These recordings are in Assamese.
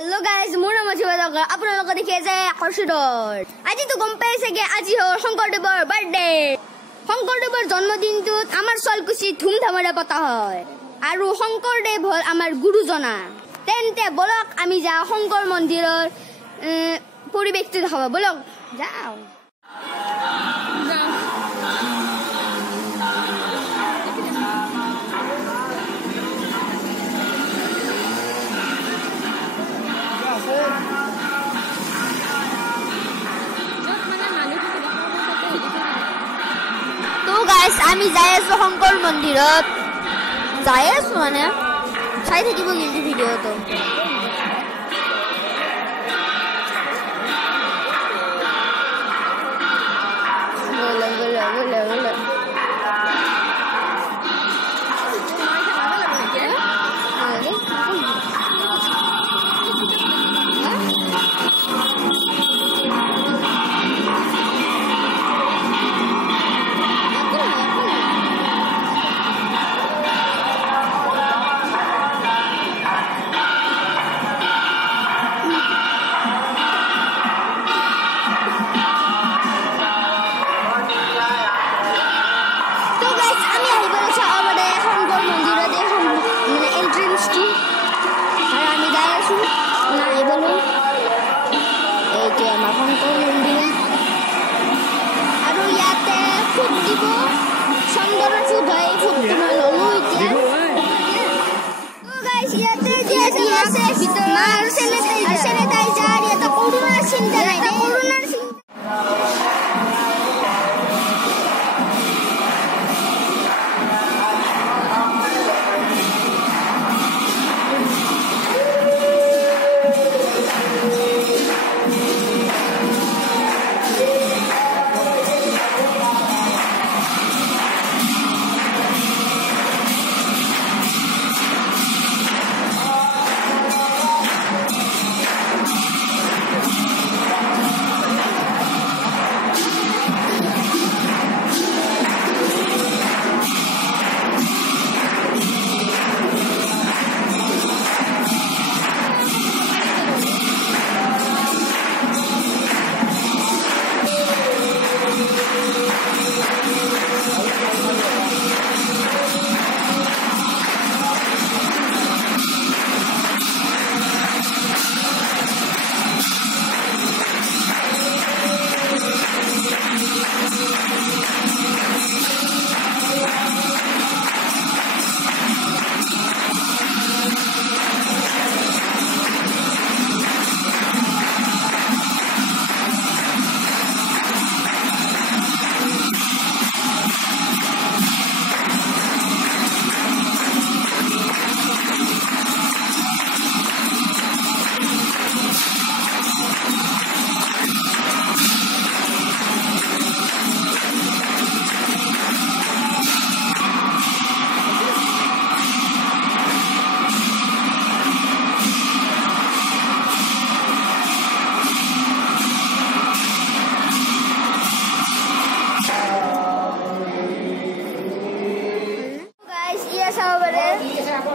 Hello guys, মোৰ নাম আছে আপোনালোকে দেখি আছে Harshit। আজি তো গম পাইছে যে আজি হ'ল শংকৰদেৱৰ বাৰ্থডে। শংকৰদেৱৰ জন্মদিনটোত আমাৰ চলকুচি ধুমধামেৰে পতা হয় আৰু শংকৰদেৱ হ'ল আমাৰ গুৰুজনা। তেন্তে বলক আমি যাওঁ শংকৰ মন্দিৰৰ পৰিৱেশটো দেখাব। বলক যাওঁ। তো গাইস আমি যাই আছো শংকৰ মন্দিৰত যাই আছো মানে চাই থাকিব কিন্তু ভিডিঅ'টো আৰু ইয়াতে ফুট দিব চন্দনৰ ফুট হয় ফুট মই ললো এতিয়া তো গাইস ইয়াতে যে আছে ভিতৰত সেনেটাইজাৰ এটা কৰোনাৰ চিন্তা নাই কৰোনাৰ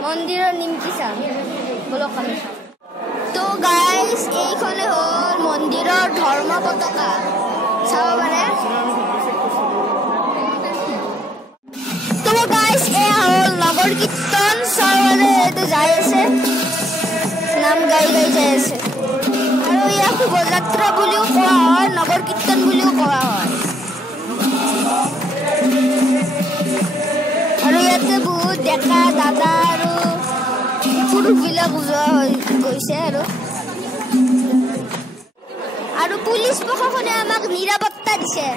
মন্দিৰৰ নিমকি চাম বলক আমি তো গাইস এইখনে হ'ল মন্দিৰৰ ধৰ্ম পতাকা চাব পাৰে তো গাইস এই হ'ল নগৰ কীৰ্তন চাবলে এতে যাই আছে নাম গাই যাই আছে আৰু ইয়াক শোভাযাত্ৰা বুলিও কোৱা হয় নগৰ কীৰ্তন বুলিও কোৱা হয় আৰু ইয়াতে বহুত ডেকা দাদা আৰু পুৰুষবিলাক যোৱা গৈছে আৰু পুলিচ প্ৰশাসনে আমাক নিৰাপত্তা দিছে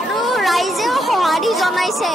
আৰু ৰাইজেও সঁহাৰি জনাইছে।